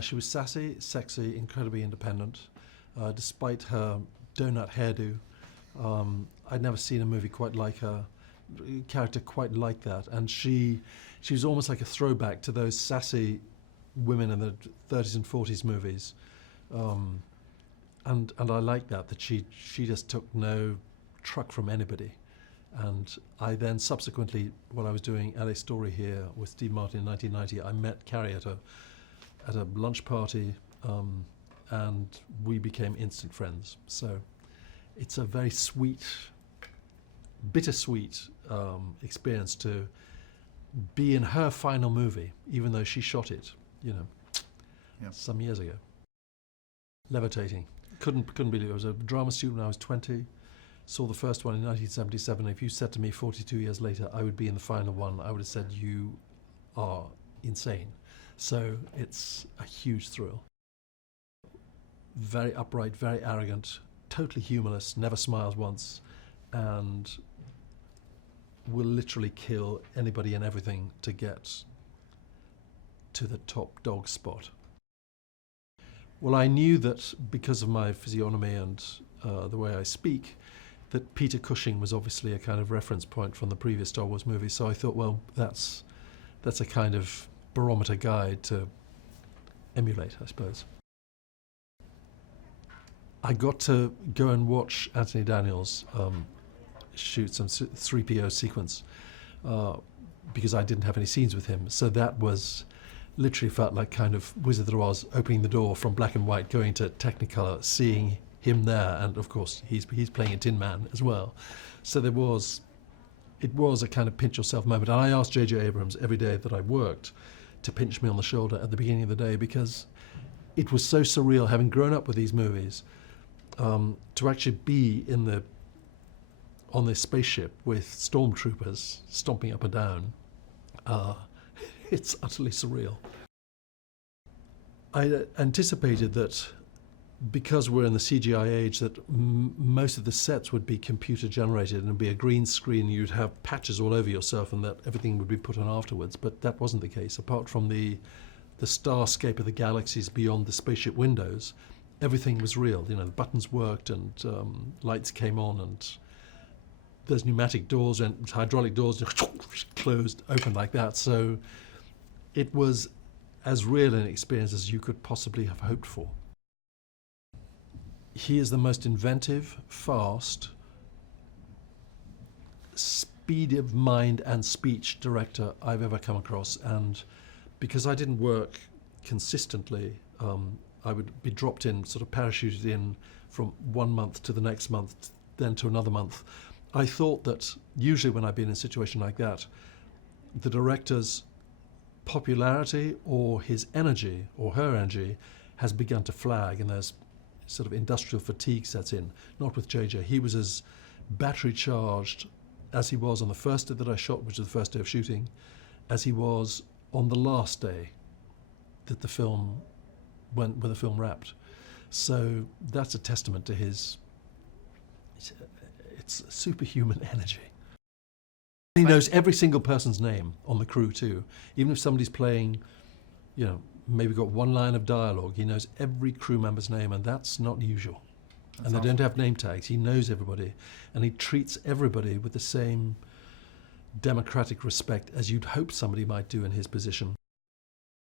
She was sassy, sexy, incredibly independent. Despite her donut hairdo, I'd never seen a movie quite like her, character quite like that. And she was almost like a throwback to those sassy women in the 30s and 40s movies. And I like that she just took no truck from anybody. And I then subsequently, while I was doing LA Story here with Steve Martin in 1990, I met Carrie at a lunch party, and we became instant friends. So it's a very sweet, bittersweet experience to be in her final movie, even though she shot it, some years ago. Levitating. Couldn't believe it. I was a drama student when I was 20. Saw the first one in 1977. If you said to me 42 years later I would be in the final one, I would have said you are insane. So it's a huge thrill. Very upright, very arrogant, totally humorless, never smiles once, and will literally kill anybody and everything to get to the top dog spot. Well, I knew that because of my physiognomy and the way I speak, that Peter Cushing was obviously a kind of reference point from the previous Star Wars movie. So I thought, well, that's a kind of barometer guide to emulate, I suppose. I got to go and watch Anthony Daniels shoot some 3PO sequence because I didn't have any scenes with him. So that was literally felt like kind of Wizard of the Oz opening the door from black and white, going to Technicolor, seeing him there, and of course he's playing a Tin Man as well. So it was a kind of pinch yourself moment. And I asked J.J. Abrams every day that I worked to pinch me on the shoulder at the beginning of the day, because it was so surreal, having grown up with these movies, to actually be on this spaceship with stormtroopers stomping up and down. It's utterly surreal. I anticipated that because we're in the CGI age, that most of the sets would be computer generated and it'd be a green screen, you'd have patches all over yourself and that everything would be put on afterwards, but that wasn't the case. Apart from the starscape of the galaxies beyond the spaceship windows, everything was real. The buttons worked and lights came on, and there's pneumatic doors and hydraulic doors closed, opened like that. So it was as real an experience as you could possibly have hoped for. He is the most inventive, fast, speed of mind and speech director I've ever come across. And because I didn't work consistently, I would be dropped in, sort of parachuted in from one month to the next month, then to another month. I thought that usually when I've been in a situation like that, the director's popularity or his energy or her energy has begun to flag, and there's sort of industrial fatigue sets in. Not with JJ. He was as battery charged as he was on the first day that I shot, which was the first day of shooting, as he was on the last day that the film, when the film wrapped. So that's a testament to his, it's superhuman energy. He knows every single person's name on the crew too. Even if somebody's playing, maybe got one line of dialogue, he knows every crew member's name, and that's not usual. That's and they don't have name tags. He knows everybody, and he treats everybody with the same democratic respect as you'd hope somebody might do in his position.